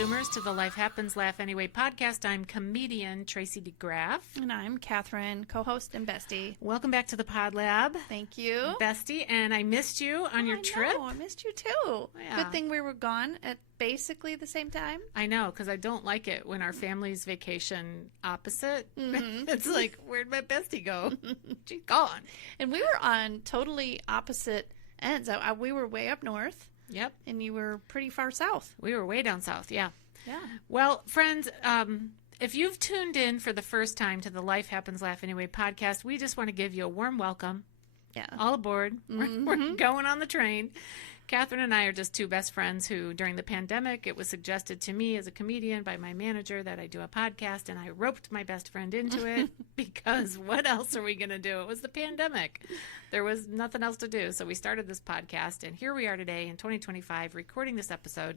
consumers to the Life Happens, Laugh Anyway podcast. I'm comedian Tracy DeGraff. And I'm Cathrine, co-host and bestie. Welcome back to the Pod Lab. Thank you. Bestie, and I missed you on your trip. I missed you too. Yeah. Good thing we were gone at basically the same time. I know, because I don't like it when our families vacation opposite. It's like, where'd my bestie go? She's gone. And we were on totally opposite ends. We were way up north. Yep. And you were pretty far south. We were way down south, yeah. Yeah. Well, friends, if you've tuned in for the first time to the Life Happens, Laugh Anyway podcast, we just want to give you a warm welcome. Yeah. All aboard. We're going on the train. Cathrine and I are just two best friends who, during the pandemic, it was suggested to me as a comedian by my manager that I do a podcast, and I roped my best friend into it because what else are we going to do? It was the pandemic. There was nothing else to do, so we started this podcast, and here we are today in 2025 recording this episode.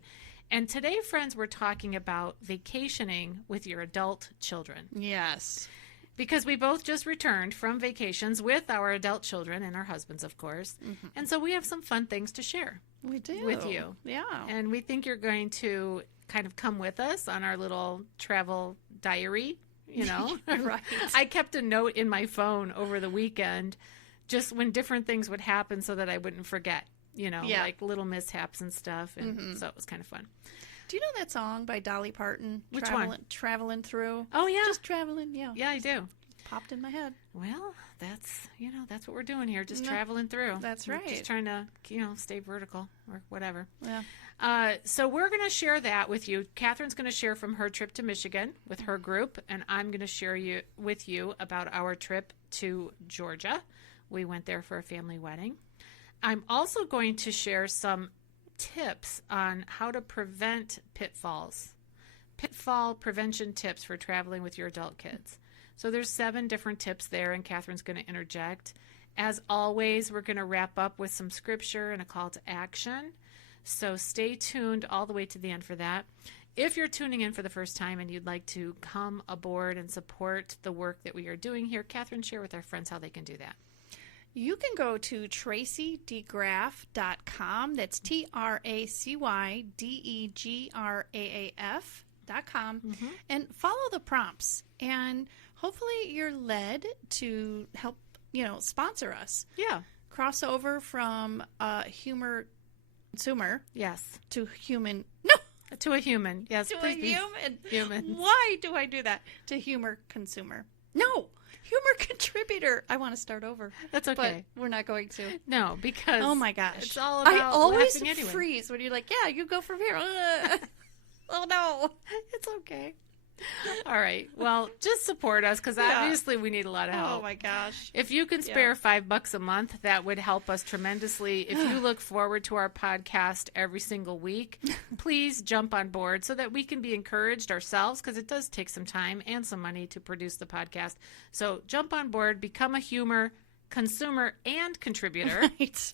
And today, friends, we're talking about vacationing with your adult children. Yes. Because we both just returned from vacations with our adult children and our husbands, of course. Mm-hmm. And so we have some fun things to share. We do. With you. Yeah. And we think you're going to kind of come with us on our little travel diary, you know. Right. I kept a note in my phone over the weekend just when different things would happen so that I wouldn't forget, you know, like little mishaps and stuff. And so it was kind of fun. Do you know that song by Dolly Parton? Which one? Traveling Through. Oh, yeah. Just traveling, yeah. Yeah, I do. Popped in my head. Well, that's what we're doing here, just traveling through. That's We're right. just trying to, stay vertical or whatever. Yeah. So we're going to share that with you. Catherine's going to share from her trip to Michigan with her group, and I'm going to share with you about our trip to Georgia. We went there for a family wedding. I'm also going to share some tips on how to prevent pitfalls. Pitfall prevention tips for traveling with your adult kids. So there's 7 different tips there, and Catherine's going to interject. As always, we're going to wrap up with some scripture and a call to action. So stay tuned all the way to the end for that. If you're tuning in for the first time and you'd like to come aboard and support the work that we are doing here, Cathrine, share with our friends how they can do that. You can go to tracydegraff.com. That's TracyDegraaf.com and follow the prompts. And hopefully you're led to help, sponsor us. Yeah. Cross over from humor consumer. Yes. To human. No. To a human. Yes. To a human. Human. Why do I do that? To humor consumer. No. Humor contributor. I want to start over. That's okay. But we're not going to. No, because oh my gosh, it's all about I always laughing anyway. freeze when you're like, yeah, you go from here. Oh no, it's okay. All right. Well, just support us because obviously we need a lot of help. Oh my gosh. If you can spare $5 a month, that would help us tremendously. If you look forward to our podcast every single week, please jump on board so that we can be encouraged ourselves because it does take some time and some money to produce the podcast. So jump on board, become a humor consumer and contributor, right.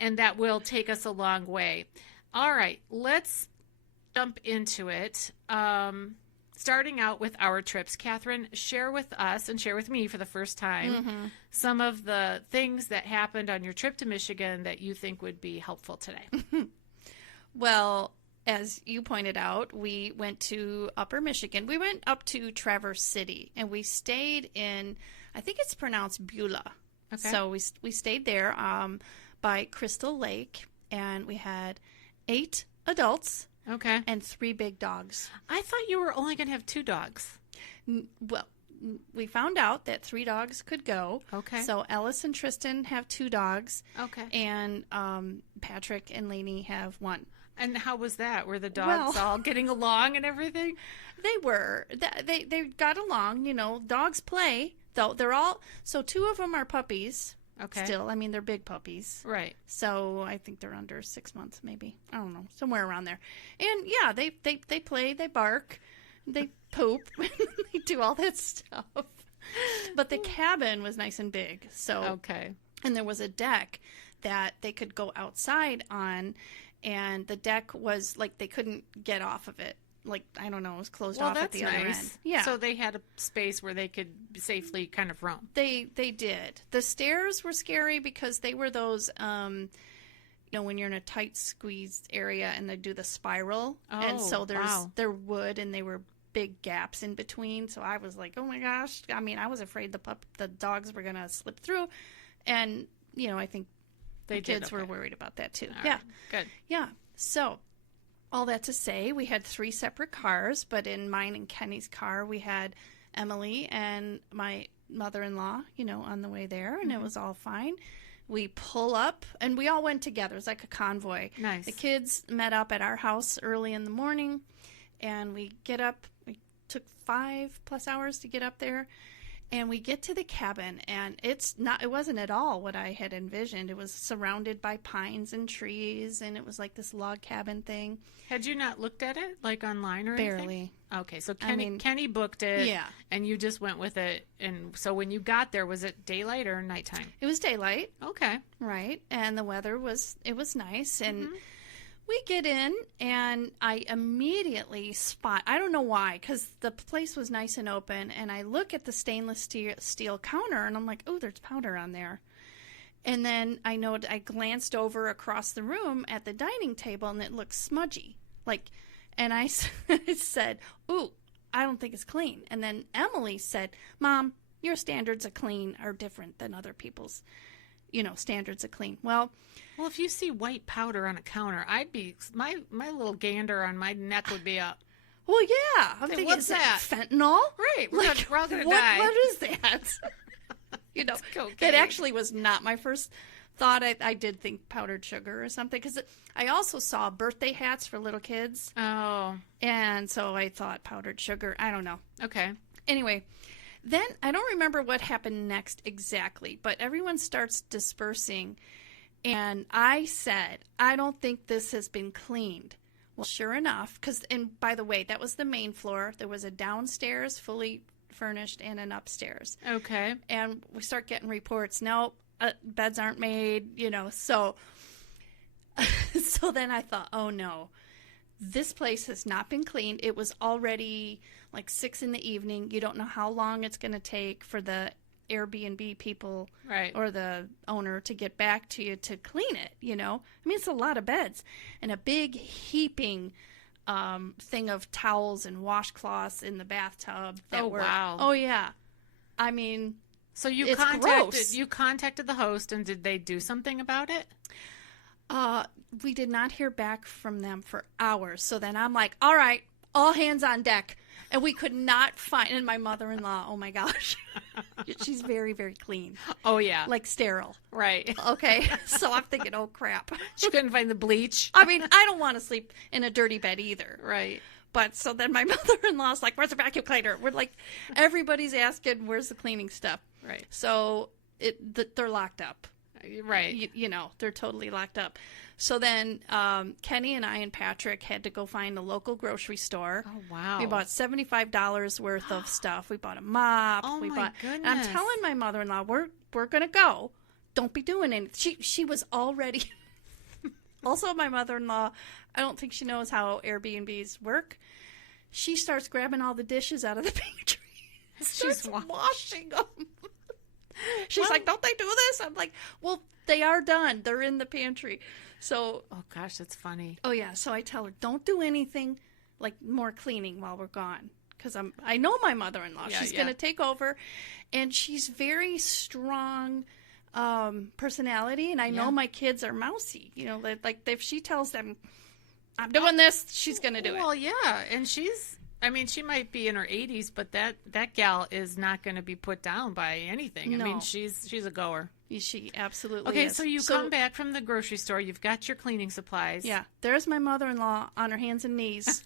And that will take us a long way. All right. Let's jump into it. Starting out with our trips, Cathrine, share with us and share with me for the first time some of the things that happened on your trip to Michigan that you think would be helpful today. Well, as you pointed out, we went to Upper Michigan. We went up to Traverse City, and we stayed in, I think it's pronounced Beulah. Okay. So we stayed there by Crystal Lake, and we had 8 adults. Okay. And 3 big dogs. I thought you were only going to have 2 dogs. Well, we found out that 3 dogs could go. Okay. So Ellis and Tristan have 2 dogs. Okay. And Patrick and Lainey have 1. And how was that? Were the dogs all getting along and everything? They were. They got along. Dogs play. Though they're all. So 2 of them are puppies. Okay. Still, I mean, they're big puppies. Right. So I think they're under 6 months, maybe. I don't know. Somewhere around there. And yeah, they play, they bark, they poop, they do all that stuff. But the cabin was nice and big. So okay. And there was a deck that they could go outside on, and the deck was like they couldn't get off of it. Like, I don't know, it was closed off at the other end. Yeah. So they had a space where they could safely kind of roam. They did. The stairs were scary because they were those, when you're in a tight squeezed area and they do the spiral. Oh, and so wow. they're wood and they were big gaps in between. So I was like, oh my gosh. I mean, I was afraid the dogs were going to slip through. And, I think the kids were worried about that too. All yeah. right. Good. Yeah. So all that to say, we had 3 separate cars, but in mine and Kenny's car, we had Emily and my mother-in-law, on the way there, and it was all fine. We pull up, and we all went together. It was like a convoy. Nice. The kids met up at our house early in the morning, and we get up. We took 5+ hours to get up there, and we get to the cabin, and it wasn't at all what I had envisioned. It was surrounded by pines and trees, and it was like this log cabin thing. Had you not looked at it, like online or anything? Barely. Okay, so Kenny booked it, Yeah. and you just went with it. And so when you got there, was it daylight or nighttime? It was daylight, Okay. right? And the weather was nice, and we get in, and I immediately spot, I don't know why, because the place was nice and open, and I look at the stainless steel counter, and I'm like, oh, there's powder on there. And then I glanced over across the room at the dining table, and it looked smudgy. And I said, ooh, I don't think it's clean. And then Emily said, Mom, your standards of clean are different than other people's, standards of clean. Well, if you see white powder on a counter, I'd be my little gander on my neck would be up. Well, yeah. I'm thinking, what's is that? Fentanyl? Right. We're all gonna die. What is that? cocaine. That actually was not my first thought. I did think powdered sugar or something, because I also saw birthday hats for little kids. Oh. And so I thought powdered sugar. I don't know. Okay. Anyway, then I don't remember what happened next exactly, but everyone starts dispersing. And I said, I don't think this has been cleaned. Well, sure enough, and by the way, that was the main floor. There was a downstairs, fully furnished, and an upstairs. Okay. And we start getting reports. No, beds aren't made, so then I thought, oh no, this place has not been cleaned. It was already like 6 p.m. You don't know how long it's going to take for the Airbnb people, right, or the owner to get back to you to clean it. I mean, it's a lot of beds and a big heaping thing of towels and washcloths in the bathtub. Wow. Oh yeah. I mean, so you it's gross. contacted the host, and did they do something about it? We did not hear back from them for hours. So then I'm like, all right, all hands on deck. And we could not find, and my mother-in-law, oh my gosh, she's very, very clean. Oh yeah. Like sterile. Right. Okay. So I'm thinking, oh crap. She couldn't find the bleach. I mean, I don't want to sleep in a dirty bed either. Right. But so then my mother-in-law's like, where's the vacuum cleaner? We're like, everybody's asking, where's the cleaning stuff? Right. So they're locked up. Right. They're totally locked up. So then Kenny and I and Patrick had to go find a local grocery store. Oh, wow. We bought $75 worth of stuff. We bought a mop. Oh, my goodness. And I'm telling my mother-in-law, we're going to go. Don't be doing anything. She was already... Also, my mother-in-law, I don't think she knows how Airbnbs work. She starts grabbing all the dishes out of the pantry. She's washing them. She's like, don't they do this? I'm like, well, they are done. They're in the pantry. So, oh gosh, that's funny. Oh yeah. So I tell her, don't do anything like more cleaning while we're gone. Because I know my mother-in-law. Yeah, she's going to take over. And she's very strong personality. And I know my kids are mousy. Like if she tells them, I'm doing this, she's going to do it. Well, yeah. And she might be in her 80s, but that gal is not going to be put down by anything. No. I mean, she's a goer. She absolutely okay, is. so you come back from the grocery store. You've got your cleaning supplies. Yeah. There's my mother-in-law on her hands and knees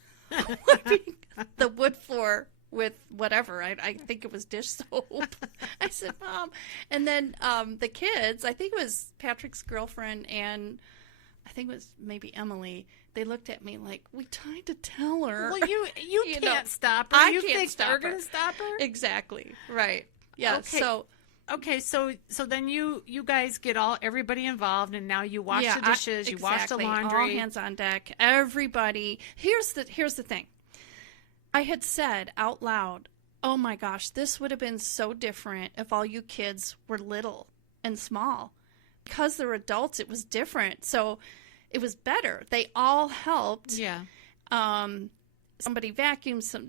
wiping the wood floor with whatever. I think it was dish soap. I said, Mom. And then the kids, I think it was Patrick's girlfriend and I think it was maybe Emily, they looked at me like, we tried to tell her. Well, you can't stop her. I you can't think stop they're her. going to stop her? Exactly. Right. Yeah. Okay. So then you guys get everybody involved, and now you wash the dishes, you wash the laundry. All hands on deck. Everybody. Here's the thing. I had said out loud, oh my gosh, this would have been so different if all you kids were little and small. because they're adults, it was different. So it was better. They all helped. Yeah. Somebody vacuumed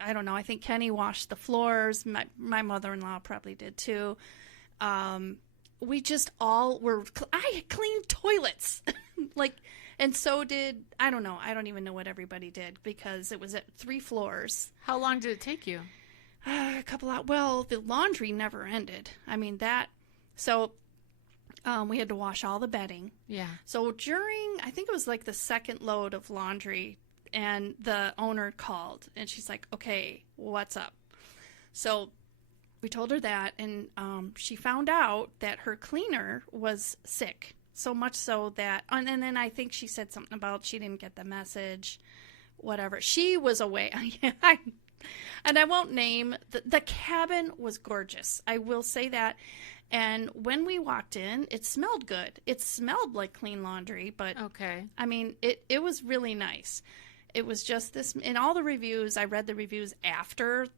I don't know. I think Kenny washed the floors. My mother-in-law probably did too. We just all were, I cleaned toilets. And so did, I don't know. I don't even know what everybody did because it was at 3 floors. How long did it take you? A couple hours. Well, the laundry never ended. I mean, we had to wash all the bedding. Yeah. So I think it was like the second load of laundry, and the owner called, and she's like, okay, what's up? So we told her that, and she found out that her cleaner was sick. So much so that, and then I think she said something about she didn't get the message, whatever. She was away. And I won't name, the cabin was gorgeous. I will say that. And when we walked in, it smelled good. It smelled like clean laundry, but okay. I mean, it was really nice. It was just this, in all the reviews, I read the reviews after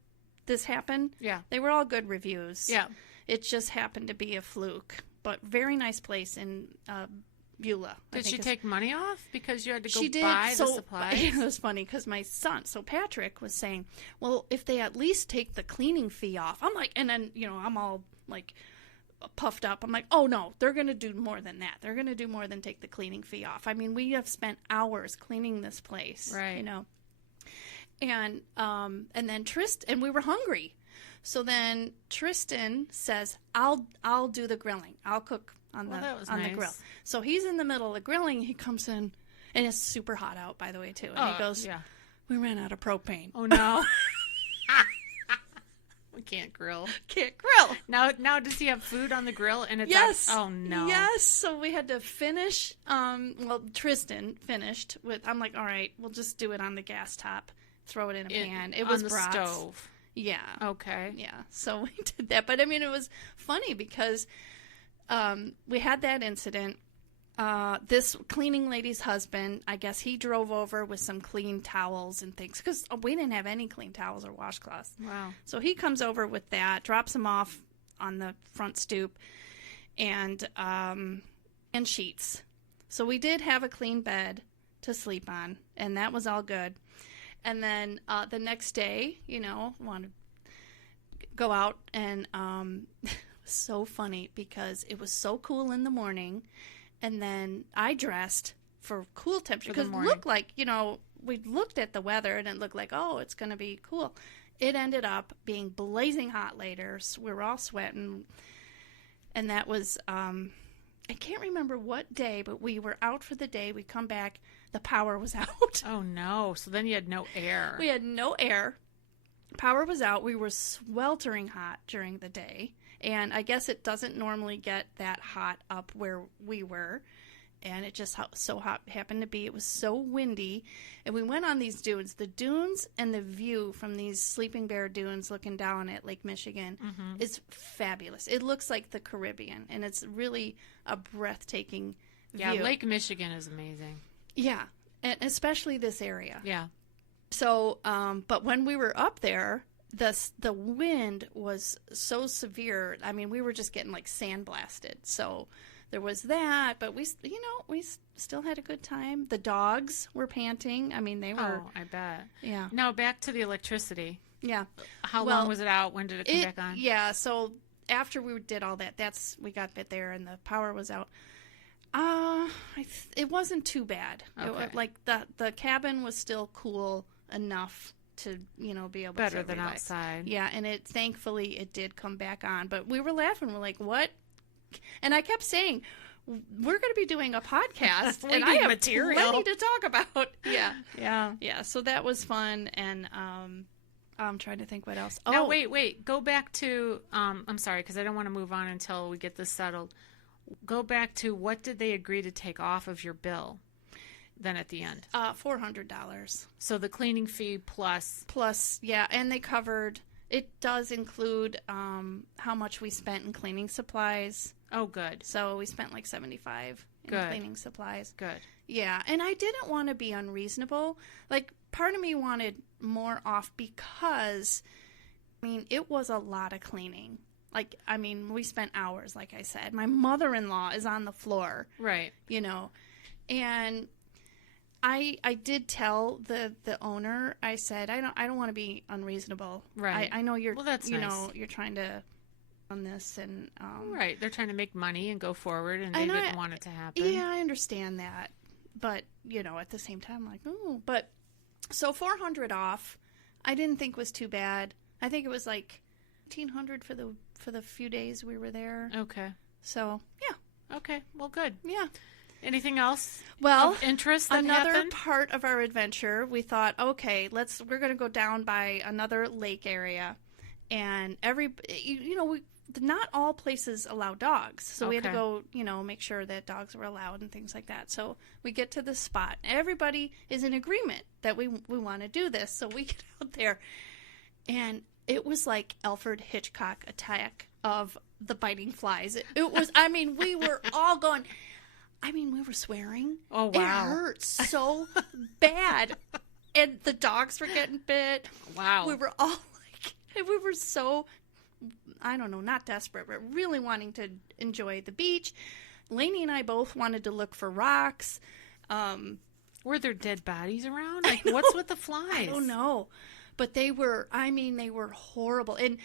this happened. Yeah. They were all good reviews. Yeah. It just happened to be a fluke, but very nice place in Beulah. Did she take money off because you had to go she did. buy the supplies? It was funny because my son, Patrick, was saying, well, if they at least take the cleaning fee off. I'm like, and then, I'm all like puffed up. I'm like, oh no, they're going to do more than that. They're going to do more than take the cleaning fee off. I mean, we have spent hours cleaning this place. Right. And then and we were hungry. So then Tristan says, I'll do the grilling. I'll cook on the grill. So he's in the middle of the grilling. He comes in, and it's super hot out, by the way, too. And he goes, yeah. We ran out of propane. Oh, no. We can't grill. Can't grill. Now, does he have food on the grill? And it's yes. Oh, no. Yes. So we had to finish. Tristan finished with, I'm like, all right, we'll just do it on the gas top. Throw it in a pan. It was on the brats. stove. Yeah. Okay. Yeah. So we did that. But I mean, it was funny because we had that incident. This cleaning lady's husband, I guess he drove over with some clean towels and things because we didn't have any clean towels or washcloths. Wow. So he comes over with that, drops them off on the front stoop, and sheets. So we did have a clean bed to sleep on, and that was all good. And then the next day, want to go out, and it was so funny because it was so cool in the morning, and then I dressed for cool temperature because it looked like, we looked at the weather and it looked like, oh, it's going to be cool. It ended up being blazing hot later. So we were all sweating, and that was I can't remember what day, but we were out for the day. We come back. The power was out. Oh, no. So then you had no air. We had no air. Power was out. We were sweltering hot during the day. And I guess it doesn't normally get that hot up where we were. And it just so hot happened to be. It was so windy. And we went on these dunes. The dunes and the view from these Sleeping Bear dunes looking down at Lake Michigan is fabulous. It looks like the Caribbean. And it's really a breathtaking view. Yeah, Lake Michigan is amazing. Yeah, and especially this area. Yeah. So, but when we were up there, the wind was so severe. I mean, we were just getting like sandblasted. So there was that, but we still had a good time. The dogs were panting. I mean, they were. Oh, I bet. Yeah. Now back to the electricity. Yeah. How long was it out? When did it come back on? Yeah. So after we did all that, we got it there, and the power was out. It wasn't too bad. Okay. The cabin was still cool enough to, be able better to than relax. outside. Yeah, and thankfully it did come back on. But we were laughing. We're like, what? And I kept saying, we're going to be doing a podcast, and I have material. plenty to talk about. Yeah. Yeah. Yeah, so that was fun, and I'm trying to think what else. Now, wait. Go back to, I'm sorry, because I don't want to move on until we get this settled. Go back to what did they agree to take off of your bill then at the end? $400. So the cleaning fee plus, yeah, and they covered, it does include how much we spent in cleaning supplies. Oh, good. So we spent like $75 in cleaning supplies. Good. Yeah, and I didn't want to be unreasonable. Like, part of me wanted more off because, I mean, it was a lot of cleaning. We spent hours, like I said. My mother-in-law is on the floor. Right. And I did tell the owner, I said, I don't want to be unreasonable. Right. I know you're, well, that's nice. You're trying to on this and right. They're trying to make money and go forward, and they didn't want it to happen. Yeah, I understand that, but at the same time, like, oh, but so $400 off, I didn't think was too bad. I think it was like $1,800 for the few days we were there. Okay. So yeah. Okay. Well, good. Yeah. Anything else? Well, of interest that another happened? part of our adventure, we thought, okay, we're going to go down by another lake area, and not all places allow dogs, so we had to go, make sure that dogs were allowed and things like that. So we get to the spot. Everybody is in agreement that we want to do this, so we get out there, and it was like Alfred Hitchcock attack of the biting flies. It was, we were all going. We were swearing. Oh, wow. It hurt so bad. And the dogs were getting bit. Wow. We were all we were so, I don't know, not desperate, but really wanting to enjoy the beach. Lainey and I both wanted to look for rocks. Were there dead bodies around? Like, what's with the flies? I don't know. But they were horrible. And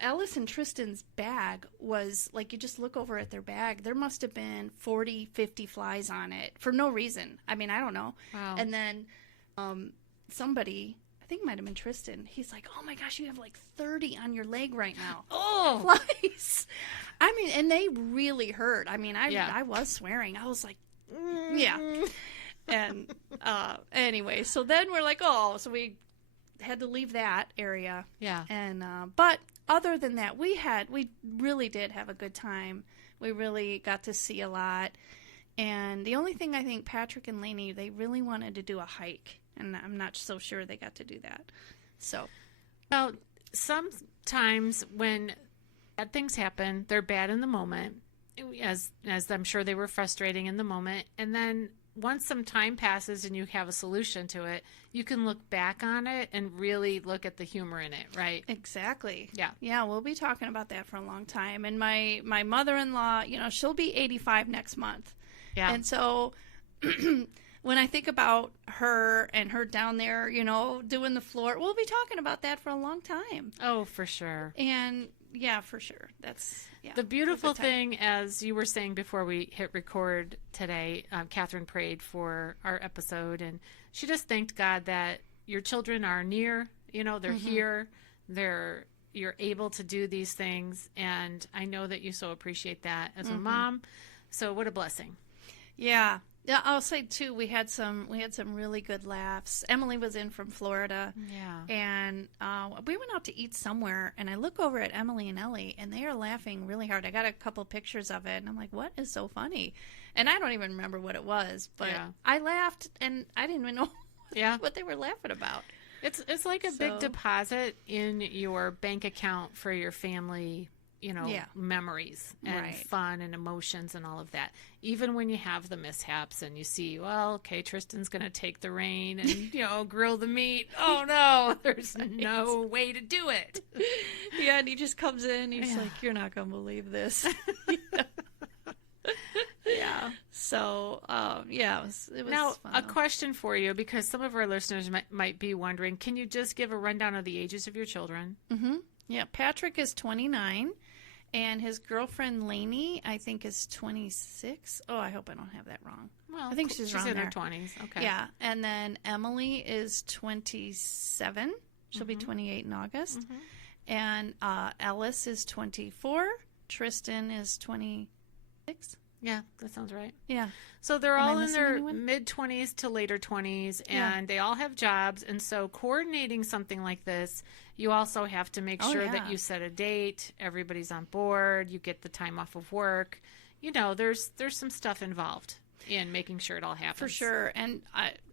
Ellis and Tristan's bag was, like, you just look over at their bag, there must have been 40, 50 flies on it for no reason. I don't know. Wow. And then somebody, I think it might have been Tristan, he's like, oh my gosh, you have like 30 on your leg right now. Oh! Flies. And they really hurt. I was swearing. I was like, yeah. And anyway, so then we're like, so we had to leave that area. Yeah. And but other than that, we really did have a good time. We really got to see a lot. And the only thing, I think Patrick and Lainey, they really wanted to do a hike, and I'm not so sure they got to do that. So, well, sometimes when bad things happen, they're bad in the moment, as I'm sure they were frustrating in the moment, and then once some time passes and you have a solution to it, you can look back on it and really look at the humor in it, right? Exactly. Yeah. Yeah, we'll be talking about that for a long time. And my mother-in-law, she'll be 85 next month. Yeah. And so when I think about her and her down there, doing the floor, we'll be talking about that for a long time. Oh, for sure. And yeah, for sure. That's the beautiful thing, as you were saying before we hit record today, Cathrine prayed for our episode, and she just thanked God that your children are near, they're here, you're able to do these things, and I know that you so appreciate that as a mom. So what a blessing. Yeah. Yeah, I'll say too, we had some really good laughs. Emily was in from Florida. Yeah. And we went out to eat somewhere, and I look over at Emily and Ellie, and they are laughing really hard. I got a couple pictures of it, and I'm like, what is so funny? And I don't even remember what it was, but I laughed, and I didn't even know what they were laughing about. It's like a big deposit in your bank account for your family, memories and fun and emotions and all of that. Even when you have the mishaps and you see, Tristan's going to take the rein and, grill the meat. Oh, no, there's no way to do it. Yeah, and he just comes in. He's like, you're not going to believe this. Yeah. So, it was now, fun. a question for you, because some of our listeners might be wondering, can you just give a rundown of the ages of your children? Mm-hmm. Yeah, Patrick is 29. And his girlfriend, Lainey, I think is 26. Oh, I hope I don't have that wrong. Well, I think she's around in there. her 20s. Okay. Yeah. And then Emily is 27. She'll be 28 in August. Mm-hmm. And Ellis is 24. Tristan is 26. Yeah, that sounds right. Yeah. So they're all in their mid-20s to later 20s, and they all have jobs. And so coordinating something like this, you also have to make sure that you set a date, everybody's on board, you get the time off of work. There's some stuff involved in making sure it all happens. For sure. And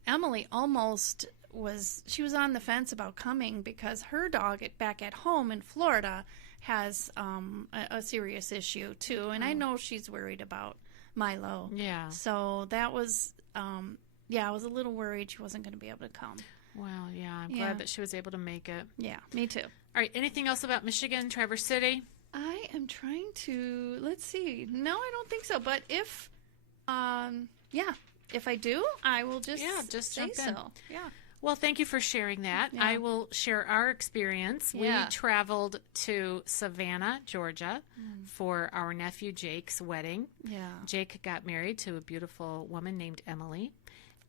Emily almost was on the fence about coming because her dog back at home in Florida has a serious issue too, and I know she's worried about Milo. Yeah. So that was, I was a little worried she wasn't going to be able to come. Well, yeah, I'm glad that she was able to make it. Yeah, me too. All right, anything else about Michigan, Traverse City? am trying to, let's see. No, I don't think so. But if I do, I will just just say jump in. so. Yeah. Well, thank you for sharing that. Yeah. I will share our experience. Yeah. We traveled to Savannah, Georgia for our nephew Jake's wedding. Yeah. Jake got married to a beautiful woman named Emily.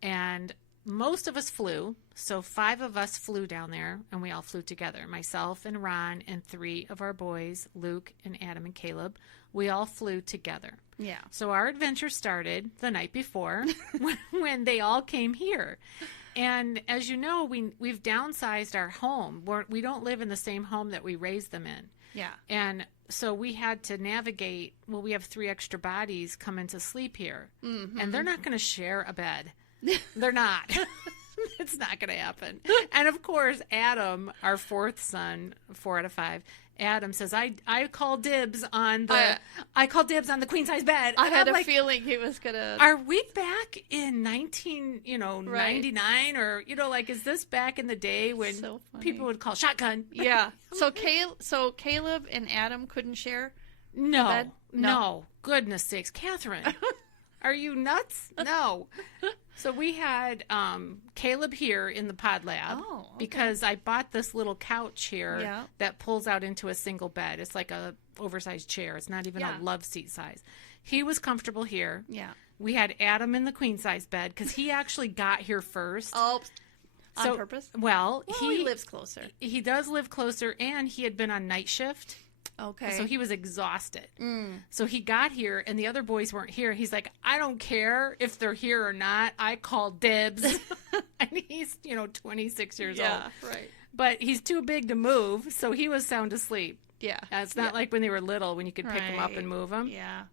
And most of us flew. So 5 of us flew down there, and we all flew together. Myself and Ron and 3 of our boys, Luke and Adam and Caleb. We all flew together. Yeah. So our adventure started the night before when they all came here. And as you know, we've downsized our home. We don't live in the same home that we raised them in. Yeah. And so we had to navigate. Well, we have 3 extra bodies coming to sleep here. Mm-hmm. And they're not going to share a bed. They're not. It's not going to happen. And of course, Adam, our 4th son, 4 out of 5, Adam says, I call dibs on the queen size bed. I had a like, feeling he was gonna. Are we back in 99 or like is this back in the day when people would call shotgun? Yeah. So Caleb and Adam couldn't share. No, bed? No. Goodness sakes, Cathrine. Are you nuts? No. So we had Caleb here in the pod lab because I bought this little couch here that pulls out into a single bed. It's like a oversized chair. It's not even a love seat size. He was comfortable here. Yeah. We had Adam in the queen size bed because he actually got here first. Oh, on purpose? Well, he lives closer. He does live closer, and he had been on night shift. Okay. So he was exhausted. So he got here, and the other boys weren't here. He's like, I don't care if they're here or not. I call dibs. And he's, 26 years old. Yeah, right. But he's too big to move, so he was sound asleep. Yeah. It's not like when they were little, when you could pick them up and move them. Yeah.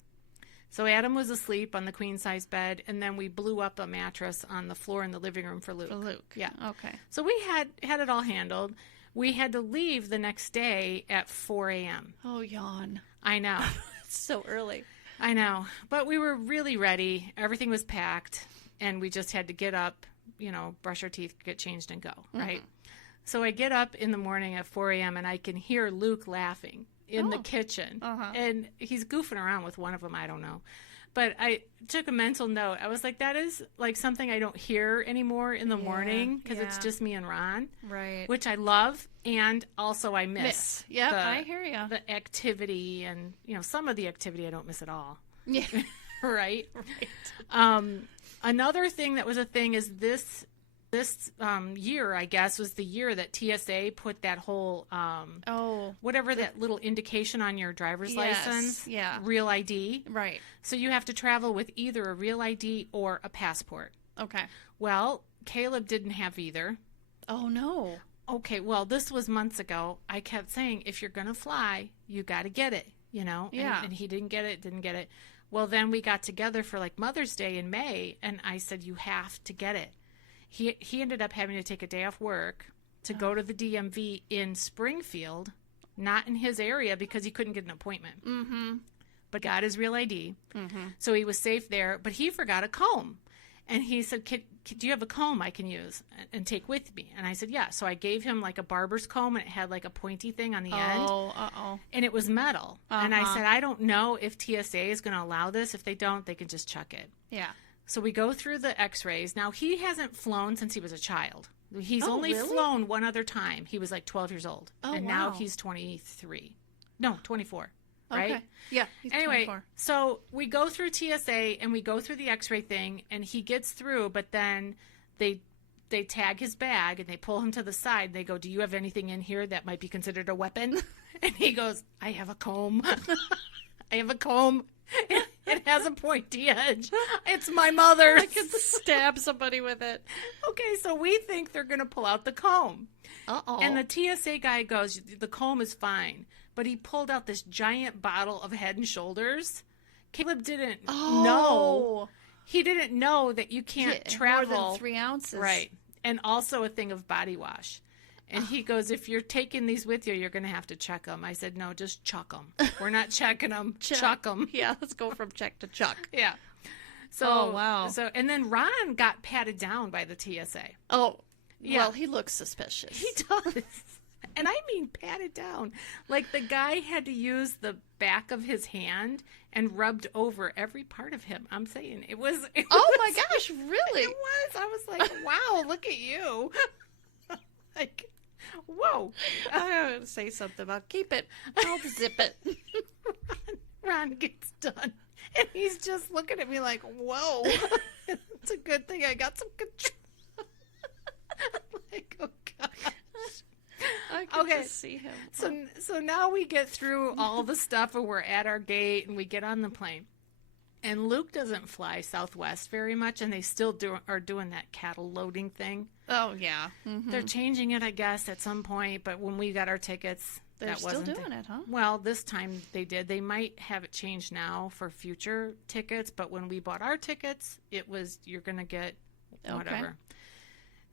So Adam was asleep on the queen-size bed, and then we blew up a mattress on the floor in the living room for Luke. Yeah. Okay. So we had it all handled. We had to leave the next day at 4 a.m. Oh, yawn. I know. It's so early. I know. But we were really ready. Everything was packed, and we just had to get up, brush our teeth, get changed, and go, right? So I get up in the morning at 4 a.m., and I can hear Luke laughing in the kitchen. And he's goofing around with one of them. I don't know. But I took a mental note. I was like, that is like something I don't hear anymore in the morning because it's just me and Ron. Right. Which I love. And also I miss. Yeah, I hear you. The activity and, some of the activity I don't miss at all. Yeah. Right? Another thing that was a thing is this year, I guess, was the year that TSA put that whole, that little indication on your driver's license, real ID. Right. So you have to travel with either a real ID or a passport. Okay. Well, Caleb didn't have either. Oh, no. Okay, well, this was months ago. I kept saying, if you're going to fly, you got to get it, Yeah. And he didn't get it. Well, then we got together for like Mother's Day in May, and I said, you have to get it. He ended up having to take a day off work to go to the DMV in Springfield, not in his area because he couldn't get an appointment. Mm-hmm. But got his real ID. Mm-hmm. So he was safe there, but he forgot a comb. And he said, do you have a comb I can use and take with me? And I said, yeah. So I gave him like a barber's comb, and it had like a pointy thing on the end. Oh, and it was metal. And I said, I don't know if TSA is going to allow this. If they don't, they can just chuck it. Yeah. So we go through the x-rays. Now, he hasn't flown since he was a child. He's only flown one other time. He was like 12 years old. And now he's 23. No, 24. Right? Okay. Yeah. He's anyway, 24. So we go through TSA and we go through the x-ray thing, and he gets through, but then they tag his bag and they pull him to the side. They go, do you have anything in here that might be considered a weapon? And he goes, I have a comb. I have a comb. It has a pointy edge. It's my mother's. I could stab somebody with it. Okay, so we think they're going to pull out the comb. Uh-oh. And the TSA guy goes, the comb is fine. But he pulled out this giant bottle of Head and Shoulders. Caleb didn't know. He didn't know that you can't travel. More than 3 ounces. Right. And also a thing of body wash. And he goes, if you're taking these with you, you're going to have to check them. I said, no, just chuck them. We're not checking them. Chuck them. Yeah, let's go from check to chuck. Yeah. So, wow. And then Ron got patted down by the TSA. Oh, yeah. Well, he looks suspicious. He does. And I mean patted down. Like the guy had to use the back of his hand and rubbed over every part of him. I'm saying it was Oh my gosh, really? It was. I was like, wow, look at you. Like, whoa. I'm going to say something about keep it. I'll zip it. Ron gets done. And he's just looking at me like, whoa. It's a good thing I got some control. I'm like, oh, gosh. I can just see him. So now we get through all the stuff and we're at our gate and we get on the plane. And Luke doesn't fly Southwest very much, and they still are doing that cattle loading thing. Oh, yeah. Mm-hmm. They're changing it, I guess, at some point. But when we got our tickets, They're still doing it, huh? Well, this time they did. They might have it changed now for future tickets. But when we bought our tickets, it was you're going to get whatever. Okay.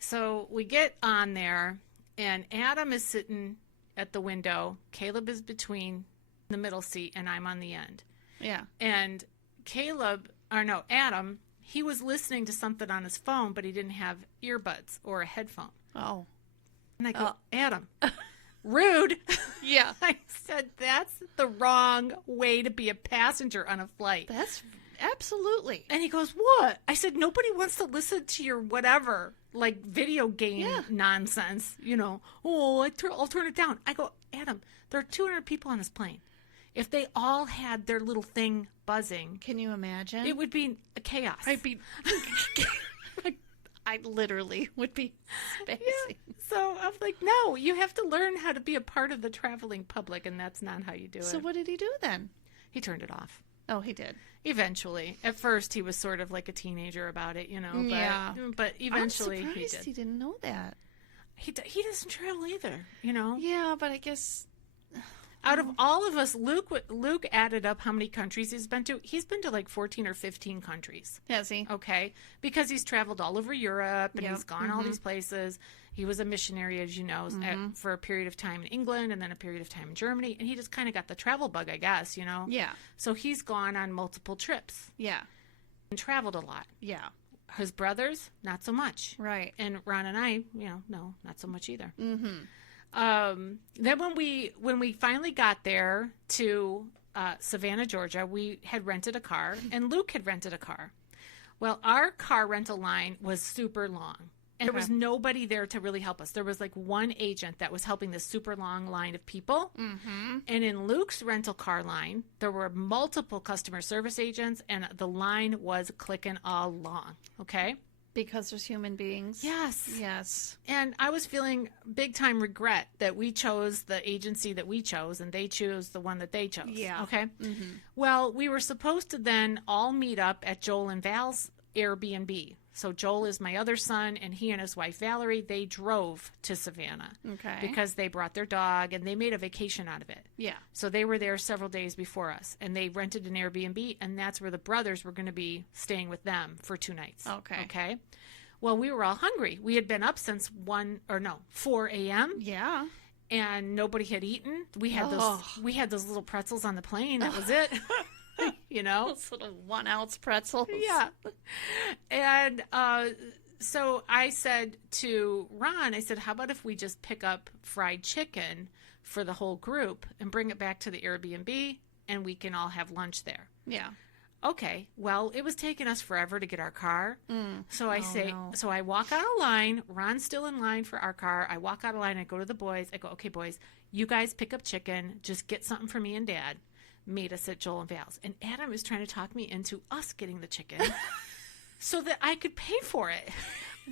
So we get on there, and Adam is sitting at the window. Caleb is between the middle seat, and I'm on the end. Yeah. And Adam, he was listening to something on his phone, but he didn't have earbuds or a headphone. Oh. And I go, Adam, rude. Yeah. I said, that's the wrong way to be a passenger on a flight. That's absolutely. And he goes, what? I said, nobody wants to listen to your whatever, like video game nonsense. I'll turn it down. I go, Adam, there are 200 people on this plane. If they all had their little thing buzzing, can you imagine? It would be a chaos. I literally would be spacing. Yeah. So I'm like, no, you have to learn how to be a part of the traveling public, and that's not how you do it. So what did he do then? He turned it off. Oh, he did. Eventually. At first, he was sort of like a teenager about it, Yeah. But eventually, I'm surprised he didn't know that. He doesn't travel either, Yeah, but I guess... Out of all of us, Luke added up how many countries he's been to. He's been to like 14 or 15 countries. Has he? Okay. Because he's traveled all over Europe and he's gone all these places. He was a missionary, as you know, for a period of time in England and then a period of time in Germany. And he just kind of got the travel bug, I guess, Yeah. So he's gone on multiple trips. Yeah. And traveled a lot. Yeah. His brothers, not so much. Right. And Ron and I, no, not so much either. Mm-hmm. Then when we finally got there to Savannah, Georgia, we had rented a car, and Luke had rented a car. Well, our car rental line was super long, and there was nobody there to really help us. There was like one agent that was helping this super long line of people. Mm-hmm. And in Luke's rental car line, there were multiple customer service agents, and the line was clicking along. Okay. Because there's human beings. Yes. Yes. And I was feeling big time regret that we chose the agency that we chose and they chose the one that they chose. Yeah. Okay. Mm-hmm. Well, we were supposed to then all meet up at Joel and Val's Airbnb. So Joel is my other son, and he and his wife Valerie, they drove to Savannah. Okay. Because they brought their dog and they made a vacation out of it. Yeah. So they were there several days before us, and they rented an Airbnb, and that's where the brothers were going to be staying with them for 2 nights. Okay. Okay. Well, we were all hungry. We had been up since 4 a.m. Yeah. And nobody had eaten. We had those little pretzels on the plane. That was it. Those little 1 ounce pretzels. Yeah. And so I said to Ron, how about if we just pick up fried chicken for the whole group and bring it back to the Airbnb and we can all have lunch there? Yeah. Okay. Well, it was taking us forever to get our car. So so I walk out of line. Ron's still in line for our car. I walk out of line. I go to the boys. I go, okay, boys, you guys pick up chicken. Just get something for me and Dad. Meet us at Joel and Val's. And Adam is trying to talk me into us getting the chicken so that I could pay for it.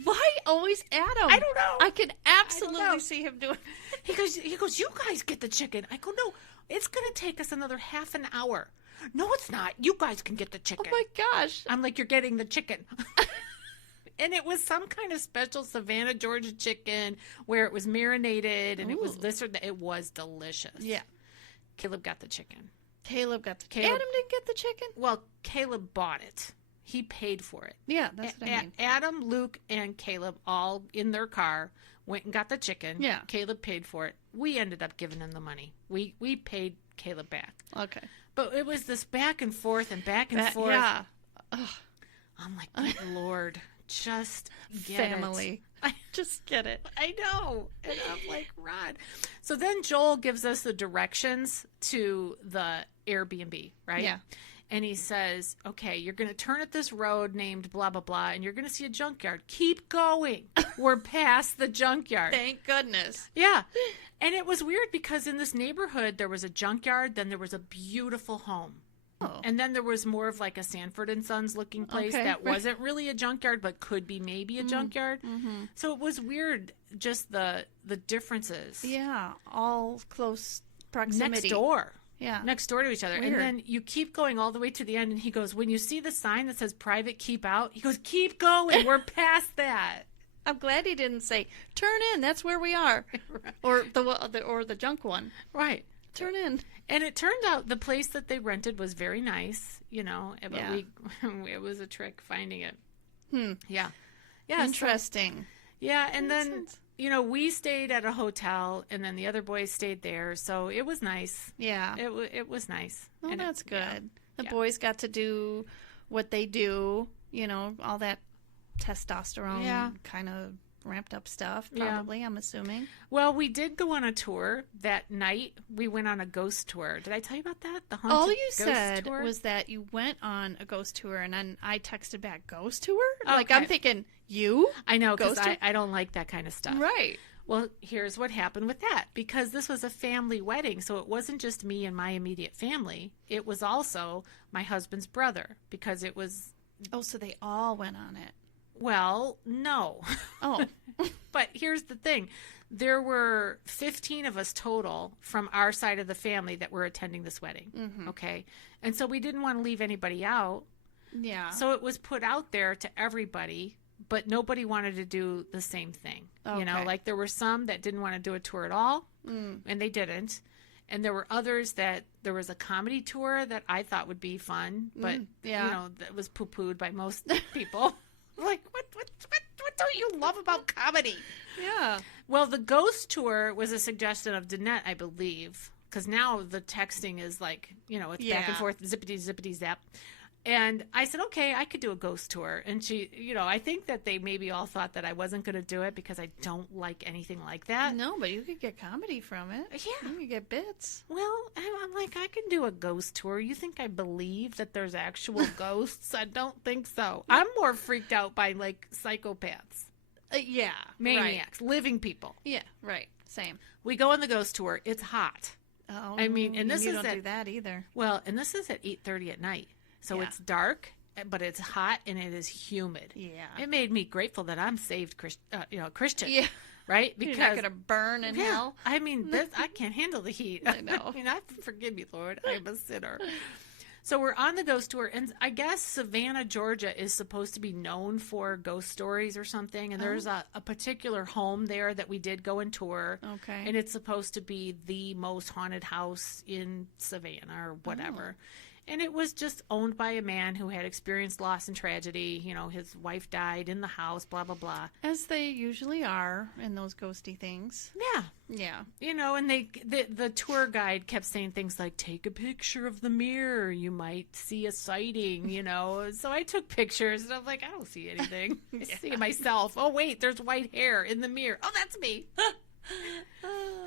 Why always Adam? I don't know. I can absolutely see him doing it. He goes, you guys get the chicken. I go, no, it's going to take us another half an hour. No, it's not. You guys can get the chicken. Oh, my gosh. I'm like, you're getting the chicken. And it was some kind of special Savannah, Georgia chicken where it was marinated and it was this or that. It was delicious. Yeah. Caleb got the chicken. Adam didn't get the chicken? Well, Caleb bought it. He paid for it. Yeah, that's what I mean. Adam, Luke, and Caleb all in their car went and got the chicken. Yeah. Caleb paid for it. We ended up giving him the money. We paid Caleb back. Okay. But it was this back and forth and back and forth. Yeah. I'm like, good Lord, just get family. it. Just get it. I know. And I'm like, Rod. So then Joel gives us the directions to the Airbnb, right? Yeah. And he says, okay, you're going to turn at this road named blah, blah, blah, and you're going to see a junkyard. Keep going. We're past the junkyard. Thank goodness. Yeah. And it was weird because in this neighborhood, there was a junkyard, then there was a beautiful home. Oh. And then there was more of like a Sanford and Sons looking place that wasn't really a junkyard, but could be maybe a junkyard. Mm-hmm. So it was weird, just the differences. Yeah, all close proximity. Next door. Yeah. Next door to each other. Weird. And then you keep going all the way to the end, and he goes, when you see the sign that says private keep out, he goes, keep going. We're past that. I'm glad he didn't say, turn in, that's where we are. Right. Or the junk one. Right. Turn in. And it turned out the place that they rented was very nice, but it was a trick finding it. Yeah. Yeah. Interesting. And then, we stayed at a hotel, and then the other boys stayed there, so it was nice. Yeah. It was nice. Well, and that's good. The boys got to do what they do, all that testosterone kind of ramped up stuff, probably, I'm assuming. Well, we did go on a tour that night. We went on a ghost tour. Did I tell you about that? The haunted All you ghost said tour? was that you went on a ghost tour, and then I texted back, ghost tour? Okay. Like, I'm thinking, you? I know, because Ghost tour? I don't like that kind of stuff. Right. Well, here's what happened with that. Because this was a family wedding, so it wasn't just me and my immediate family. It was also my husband's brother, because it was... Oh, so they all went on it. Well, no. Oh. But here's the thing. There were 15 of us total from our side of the family that were attending this wedding. Mm-hmm. Okay? And so we didn't want to leave anybody out. Yeah. So it was put out there to everybody, but nobody wanted to do the same thing. Okay. Like there were some that didn't want to do a tour at all, and they didn't. And there were others that there was a comedy tour that I thought would be fun, but, that was poo-pooed by most people. Like, what don't you love about comedy? Yeah. Well, the ghost tour was a suggestion of Danette, I believe, because now the texting is like, it's back and forth, zippity zap. And I said, okay, I could do a ghost tour. And she, I think that they maybe all thought that I wasn't going to do it because I don't like anything like that. No, but you could get comedy from it. Yeah. You could get bits. Well, I'm like, I can do a ghost tour. You think I believe that there's actual ghosts? I don't think so. I'm more freaked out by, like, psychopaths. Yeah. Maniacs. Right. Living people. Yeah, right. Same. We go on the ghost tour. It's hot. Oh. I mean, and this you is don't do that either. Well, and this is at 8:30 at night. So it's dark, but it's hot and it is humid. Yeah. It made me grateful that I'm saved Christian. Yeah. Right? Because you're not going to burn in hell. I mean, I can't handle the heat. I know. I mean, forgive me, Lord. I'm a sinner. So we're on the ghost tour, and I guess Savannah, Georgia is supposed to be known for ghost stories or something, and there's a particular home there that we did go and tour. Okay. And it's supposed to be the most haunted house in Savannah or whatever. And it was just owned by a man who had experienced loss and tragedy. His wife died in the house, blah, blah, blah. As they usually are in those ghosty things. Yeah. Yeah. And the tour guide kept saying things like, take a picture of the mirror. You might see a sighting, So I took pictures, and I'm like, I don't see anything. I see myself. Oh, wait, there's white hair in the mirror. Oh, that's me.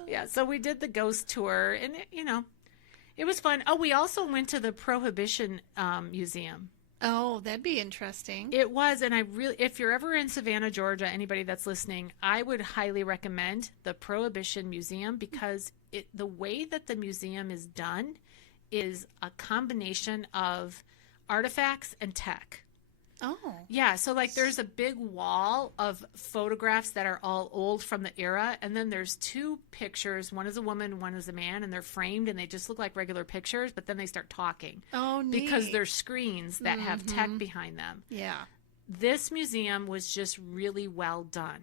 Yeah, so we did the ghost tour, and, it was fun. Oh, we also went to the Prohibition Museum. Oh, that'd be interesting. It was, and if you're ever in Savannah, Georgia, anybody that's listening, I would highly recommend the Prohibition Museum because the way that the museum is done is a combination of artifacts and tech. Oh. Yeah, so like there's a big wall of photographs that are all old from the era, and then there's two pictures. One is a woman, one is a man, and they're framed, and they just look like regular pictures, but then they start talking. Oh, neat. Because they're screens that have tech behind them. Yeah. This museum was just really well done.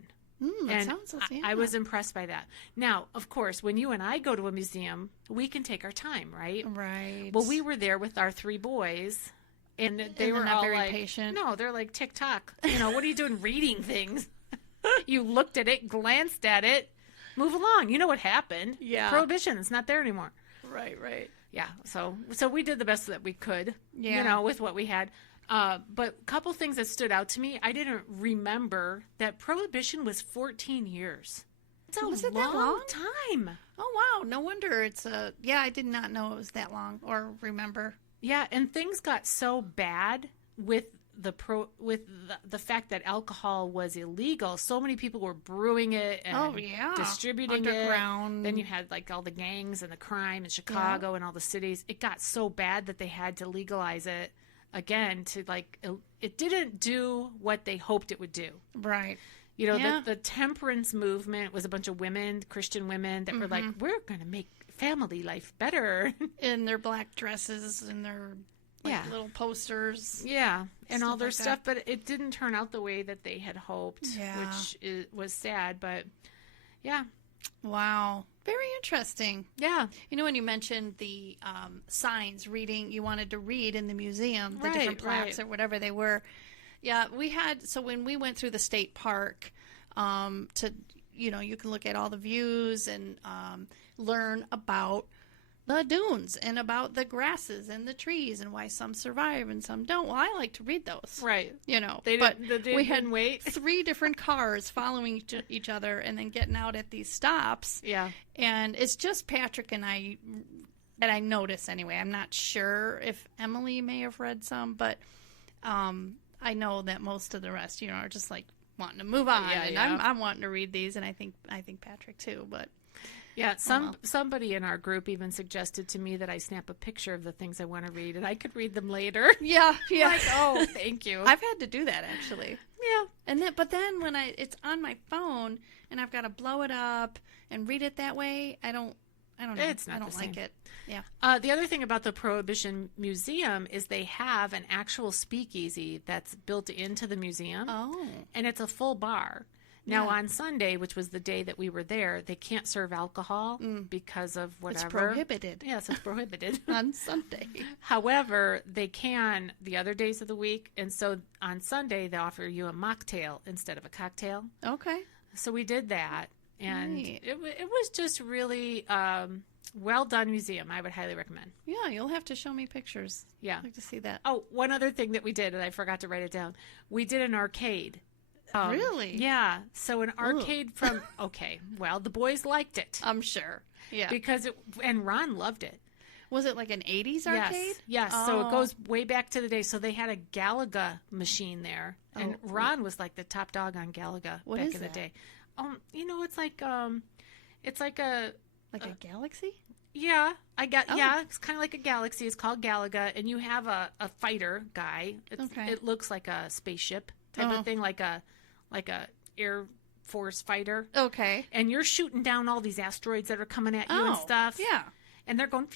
I was impressed by that. Now, of course, when you and I go to a museum, we can take our time, right? Right. Well, we were there with our three boys. And they were not all very like, patient. No, they're like TikTok. What are you doing reading things? You looked at it, glanced at it, move along. You know what happened. Yeah. Prohibition. It's not there anymore. Right. Yeah. So we did the best that we could, with what we had. But a couple things that stood out to me. I didn't remember that Prohibition was 14 years. That's a Was it long, that long? time. Oh, wow. No wonder it's a... Yeah, I did not know it was that long or remember. Yeah, and things got so bad with the fact that alcohol was illegal. So many people were brewing it and distributing Underground. it. Then you had like all the gangs and the crime in Chicago and all the cities. It got so bad that they had to legalize it again to like it didn't do what they hoped it would do. Right. You know, the temperance movement was a bunch of women, Christian women that were like, we're going to make family life better. In their black dresses and their little posters. Yeah, and all their like stuff, but it didn't turn out the way that they had hoped, which was sad, but yeah. Wow. Very interesting. Yeah. You know, when you mentioned the signs, you wanted to read in the museum, the different plaques or whatever they were. Yeah, so when we went through the state park you can look at all the views and learn about the dunes and about the grasses and the trees and why some survive and some don't. Well, I like to read those. Right. We had 3 different cars following each other and then getting out at these stops. Yeah. And it's just Patrick and I, that I notice anyway. I'm not sure if Emily may have read some, but I know that most of the rest, are just like wanting to move on. I'm wanting to read these, and I think Patrick too, but... Yeah, somebody in our group even suggested to me that I snap a picture of the things I want to read, and I could read them later. Yeah. Like, oh, thank you. I've had to do that actually. Yeah, but then when it's on my phone and I've got to blow it up and read it that way, I don't know. It's not I don't like it. Yeah. The other thing about the Prohibition Museum is they have an actual speakeasy that's built into the museum. Oh. And it's a full bar. Now, on Sunday, which was the day that we were there, they can't serve alcohol because of whatever. It's prohibited. Yes, it's prohibited. On Sunday. However, they can the other days of the week. And so on Sunday, they offer you a mocktail instead of a cocktail. Okay. So we did that. And it was just really well done museum. I would highly recommend. Yeah, you'll have to show me pictures. Yeah. I'd like to see that. Oh, one other thing that we did, and I forgot to write it down. We did an arcade. Really? Yeah. So an arcade the boys liked it. I'm sure. Yeah. And Ron loved it. Was it like an 80s arcade? Yes. Oh. So it goes way back to the day. So they had a Galaga machine there. And Ron was like the top dog on Galaga back in the day. It's like a galaxy? Yeah, it's kind of like a galaxy. It's called Galaga, and you have a fighter guy. It looks like a spaceship type of thing, like a Air Force fighter. Okay. And you're shooting down all these asteroids that are coming at you and stuff. Yeah. And they're going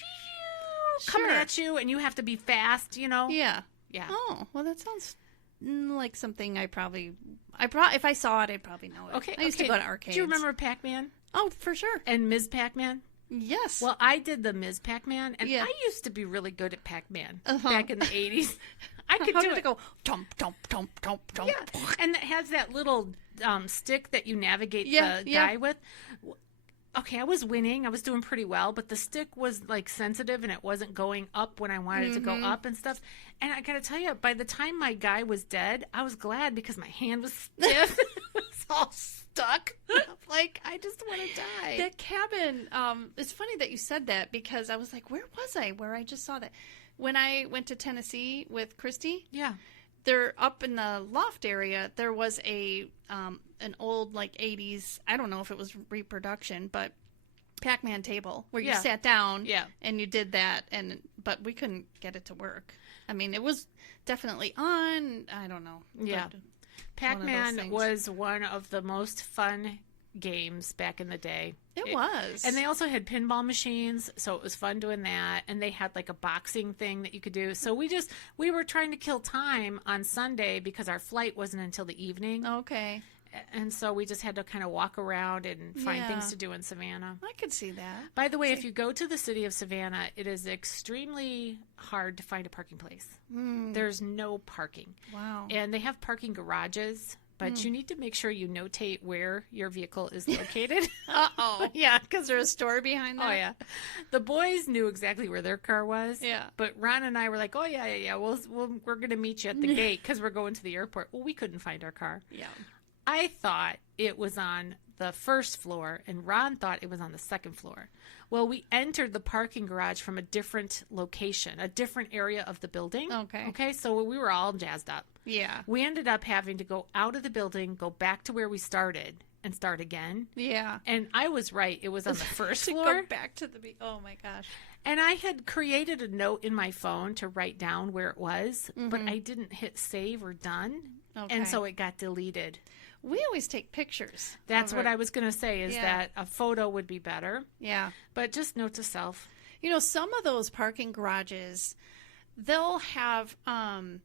coming at you, and you have to be fast, Yeah. Yeah. Oh, well, that sounds like something if I saw it, I'd probably know it. Okay. I used to go to arcades. Do you remember Pac-Man? Oh, for sure. And Ms. Pac-Man? Yes. Well, I did the Ms. Pac-Man, and I used to be really good at Pac-Man back in the 80s. I could do it. Go, tomp, tomp, tomp, tomp, tomp. Yeah. And it has that little stick that you navigate the guy with. Okay, I was winning. I was doing pretty well, but the stick was like sensitive and it wasn't going up when I wanted it to go up and stuff. And I got to tell you, by the time my guy was dead, I was glad because my hand was stiff. It was all stuck. Like, I just want to die. That cabin, it's funny that you said that because I was like, where was I? Where I just saw that. When I went to Tennessee with Christy. Yeah. There, up in the loft area, there was an old, like, 80s, I don't know if it was reproduction, but Pac-Man table where you sat down and you did that, but we couldn't get it to work. I mean, it was definitely on, I don't know. Yeah. Pac-Man was one of the most fun games back in the day. It was. And they also had pinball machines, so it was fun doing that. And they had like a boxing thing that you could do. So we were trying to kill time on Sunday because our flight wasn't until the evening. Okay. And so we just had to kind of walk around and find things to do in Savannah. I could see that. By the way, if you go to the city of Savannah, it is extremely hard to find a parking place. There's no parking. Wow. And they have parking garages. But you need to make sure you notate where your vehicle is located. Uh-oh. Yeah, because there's a store behind that. Oh, yeah. The boys knew exactly where their car was. Yeah. But Ron and I were like, yeah. We're going to meet you at the gate because we're going to the airport. Well, we couldn't find our car. Yeah. I thought it was on the first floor, and Ron thought it was on the second floor. Well, we entered the parking garage from a different location, a different area of the building. Okay. Okay, so we were all jazzed up. Yeah. We ended up having to go out of the building, go back to where we started, and start again. Yeah. And I was right. It was on the first To floor. go back to the oh my gosh. And I had created a note in my phone to write down where it was, but I didn't hit save or done. Okay. And so it got deleted. We always take pictures. That's what I was going to say, is that a photo would be better. Yeah. But just note to self. You know, some of those parking garages, they'll have an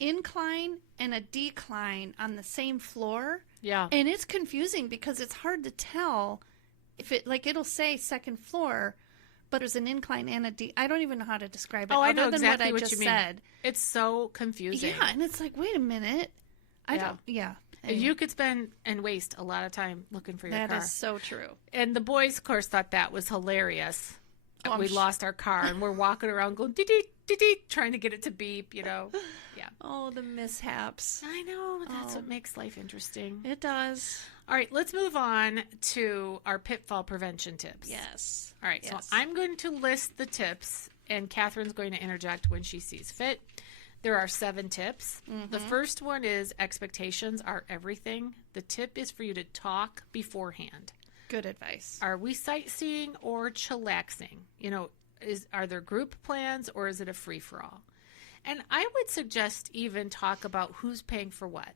incline and a decline on the same floor. Yeah. And it's confusing because it's hard to tell if it, like, it'll say second floor, but there's an incline and a I don't even know how to describe it. Oh, I know other than exactly what I what just you mean. said. It's so confusing. Yeah, and it's like, wait a minute. Yeah. Anyway, You could spend and waste a lot of time looking for your car. that is so true. And the boys, of course, thought that was hilarious. Oh, we lost our car, and we're walking around going, dee-dee, trying to get it to beep, Yeah. Oh, the mishaps. I know. That's what makes life interesting. It does. All right, let's move on to our pitfall prevention tips. Yes. All right, so I'm going to list the tips, and Catherine's going to interject when she sees fit. There are 7 tips. The first one is expectations are everything. The tip is for you to talk beforehand. Good advice. Are we sightseeing or chillaxing? Are there group plans or is it a free-for-all? And I would suggest even talk about who's paying for what.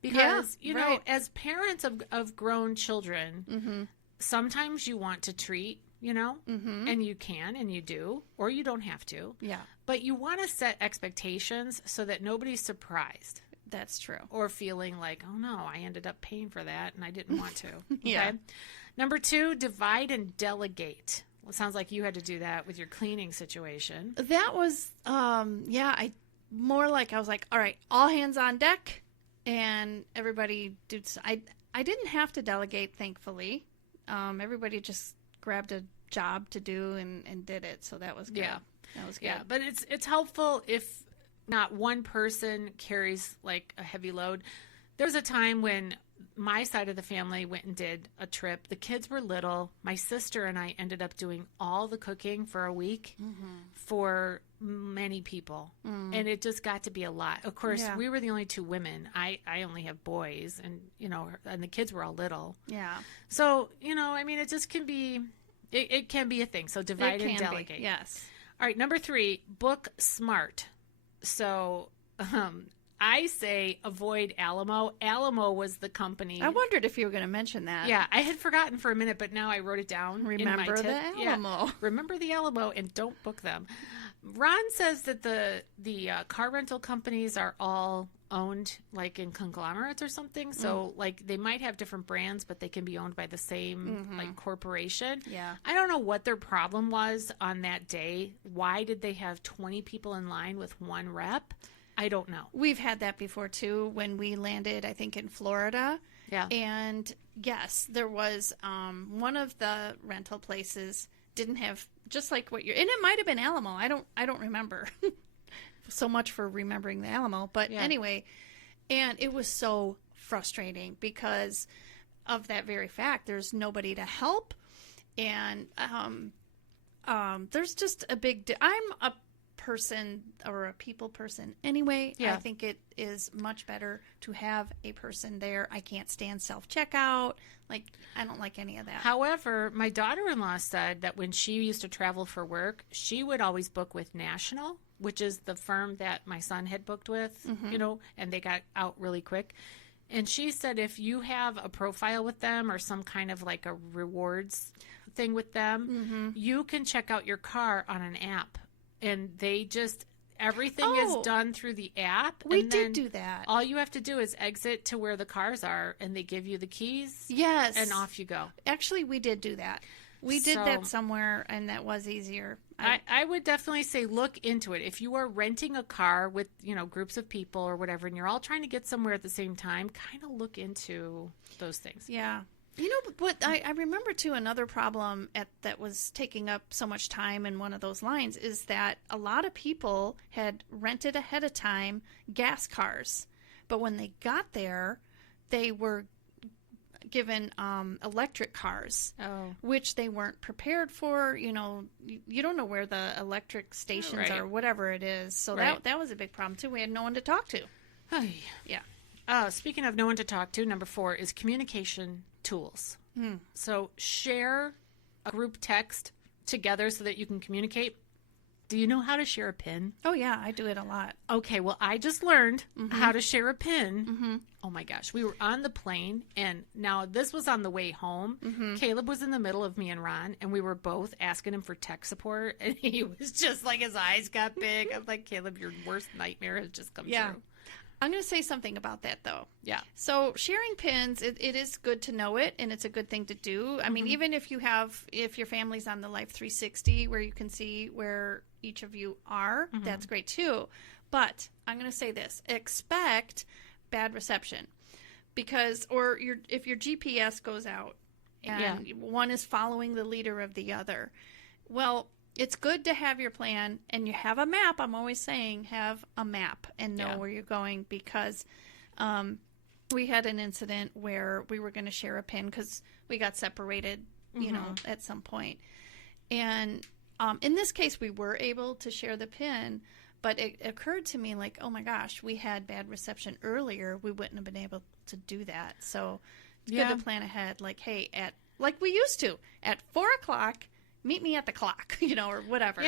Because, as parents of grown children, sometimes you want to treat, and you can and you do, or you don't have to. Yeah. But you want to set expectations so that nobody's surprised. That's true. Or feeling like, oh no, I ended up paying for that and I didn't want to. Yeah. Okay? Number 2, divide and delegate. Well, it sounds like you had to do that with your cleaning situation. That was, I was like, all right, all hands on deck, and everybody did. I didn't have to delegate, thankfully. Everybody just grabbed a job to do and did it, so that was good. Yeah. That was good. Yeah, but it's helpful if not one person carries like a heavy load. There was a time when my side of the family went and did a trip. The kids were little. My sister and I ended up doing all the cooking for a week for many people. And it just got to be a lot. Of course, we were the only 2 women. I only have boys, and, and the kids were all little. Yeah. So, it just can be, it can be a thing. So divide and delegate. Yes. All right, number 3, book smart. So, I say avoid Alamo. Alamo was the company. I wondered if you were going to mention that. Yeah, I had forgotten for a minute, but now I wrote it down. Remember in my tip. the Alamo. Yeah. Remember the Alamo and don't book them. Ron says that the car rental companies are all owned like in conglomerates or something. So like they might have different brands, but they can be owned by the same like corporation. Yeah. I don't know what their problem was on that day. Why did they have 20 people in line with one rep? I don't know. We've had that before, too, when we landed, I think, in Florida. Yeah. And, yes, there was one of the rental places didn't have, just like what you're, and it might have been Alamo. I don't remember so much for remembering the Alamo. But anyway, and it was so frustrating because of that very fact. There's nobody to help. And there's just a big, I'm a person or a people person anyway. I think it is much better to have a person there. I can't stand self-checkout. Like, I don't like any of that. However, my daughter-in-law said that when she used to travel for work, she would always book with National, which is the firm that my son had booked with, and they got out really quick. And she said if you have a profile with them or some kind of like a rewards thing with them, you can check out your car on an app. And they just, everything is done through the app. We and did do that. All you have to do is exit to where the cars are, and they give you the keys. Yes. And off you go. Actually, we did do that. We did that somewhere, and that was easier. I would definitely say look into it. If you are renting a car with, groups of people or whatever, and you're all trying to get somewhere at the same time, kind of look into those things. Yeah. But I remember, too, another problem that was taking up so much time in one of those lines is that a lot of people had rented ahead of time gas cars. But when they got there, they were given electric cars, Oh. which they weren't prepared for. You know, you don't know where the electric stations Right. are, whatever it is. So Right. that was a big problem too. We had no one to talk to. Ay. Yeah. Speaking of no one to talk to, number 4 is communication tools. So share a group text together so that you can communicate. Do you know how to share a pin? Oh yeah, I do it a lot. Okay, well, I just learned how to share a pin. Oh my gosh, we were on the plane, and now this was on the way home. Caleb was in the middle of me and Ron, and we were both asking him for tech support, and he was just like, his eyes got big. I'm like, Caleb, your worst nightmare has just come Yeah. true. I'm going to say something about that though. Yeah. So sharing pins, it is good to know it, and it's a good thing to do. I mean, even if your family's on the Life 360 where you can see where each of you are, that's great too. But I'm going to say this: expect bad reception, because if your GPS goes out and one is following the leader of the other, well, it's good to have your plan, and you have a map. I'm always saying have a map and know where you're going, because we had an incident where we were going to share a pin because we got separated, you know, at some point. And in this case, we were able to share the pin, but it occurred to me like, oh my gosh, we had bad reception earlier. We wouldn't have been able to do that. So it's good to plan ahead. Like, hey, like we used to, at 4:00, meet me at the clock, you know, or whatever.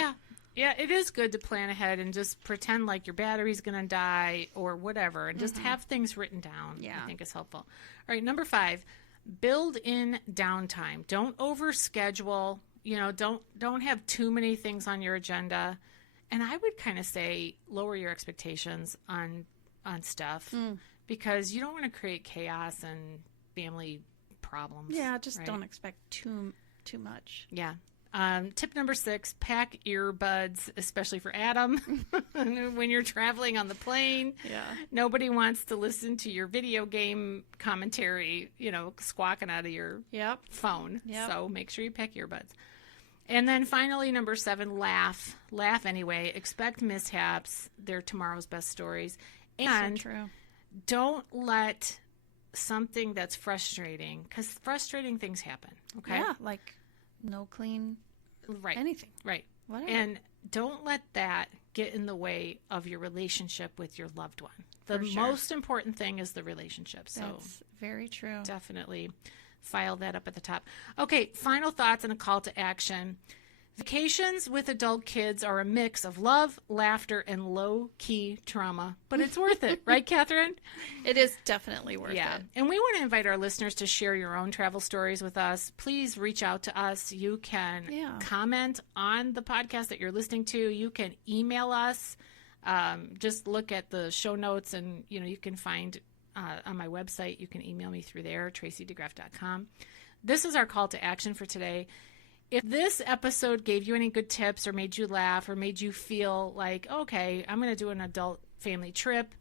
Yeah, it is good to plan ahead and just pretend like your battery's going to die or whatever, and just have things written down. Yeah. I think is helpful. All right, number 5, build in downtime. Don't overschedule. You know, don't have too many things on your agenda. And I would kind of say lower your expectations on stuff, because you don't want to create chaos and family problems. Yeah, just right? don't expect too much. Yeah. Tip number 6, pack earbuds, especially for Adam, when you're traveling on the plane. Yeah. Nobody wants to listen to your video game commentary, you know, squawking out of your phone. Yep. So make sure you pack earbuds. And then finally, number 7, laugh. Laugh anyway. Expect mishaps. They're tomorrow's best stories. And so true. Don't let something that's frustrating, because frustrating things happen. Okay. Yeah, like no clean Right. anything. Right. Whatever. And don't let that get in the way of your relationship with your loved one. The For sure. most important thing is the relationship. So That's very true. definitely file that up at the top. Okay, final thoughts and a call to action. Vacations with adult kids are a mix of love, laughter, and low-key trauma, but it's worth it, right, Catherine? It is definitely worth Yeah. it. And we want to invite our listeners to share your own travel stories with us. Please reach out to us. You can comment on the podcast that you're listening to. You can email us. Just look at the show notes, and you can find on my website. You can email me through there, tracydegraff.com. This is our call to action for today. If this episode gave you any good tips or made you laugh or made you feel like, okay, I'm going to do an adult family trip,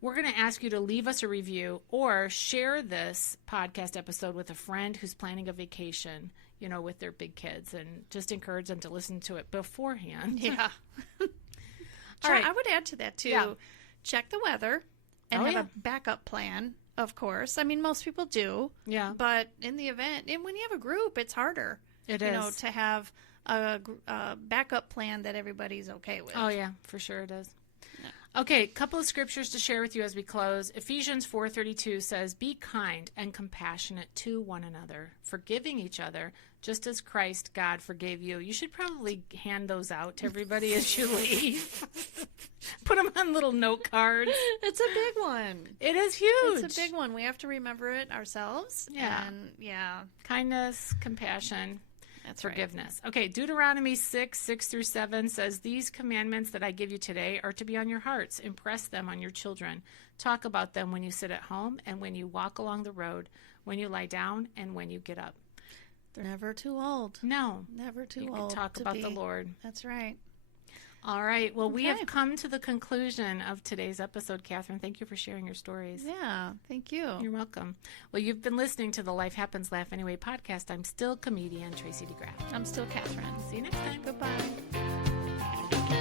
we're going to ask you to leave us a review or share this podcast episode with a friend who's planning a vacation, with their big kids, and just encourage them to listen to it beforehand. Yeah. All right. I would add to that, too. Yeah. Check the weather and have a backup plan, of course. I mean, most people do. Yeah. But in the event, and when you have a group, it's harder. It is. To have a backup plan that everybody's okay with. Oh, yeah, for sure it is. Okay, a couple of scriptures to share with you as we close. Ephesians 4:32 says, "Be kind and compassionate to one another, forgiving each other, just as Christ, God, forgave you." You should probably hand those out to everybody as you leave. Put them on little note cards. It's a big one. It is huge. It's a big one. We have to remember it ourselves. Yeah. And, Kindness, compassion. That's forgiveness. Okay, Deuteronomy 6:6-7 says, "These commandments that I give you today are to be on your hearts. Impress them on your children. Talk about them when you sit at home and when you walk along the road, when you lie down and when you get up." They're never too old. No. Never too You old. can talk about the Lord. That's right. All right. Well, we Okay. have come to the conclusion of today's episode, Catherine. Thank you for sharing your stories. Yeah, thank you. You're welcome. Well, you've been listening to the Life Happens, Laugh Anyway podcast. I'm still comedian Tracy DeGraff. I'm still Catherine. See you next time. Goodbye.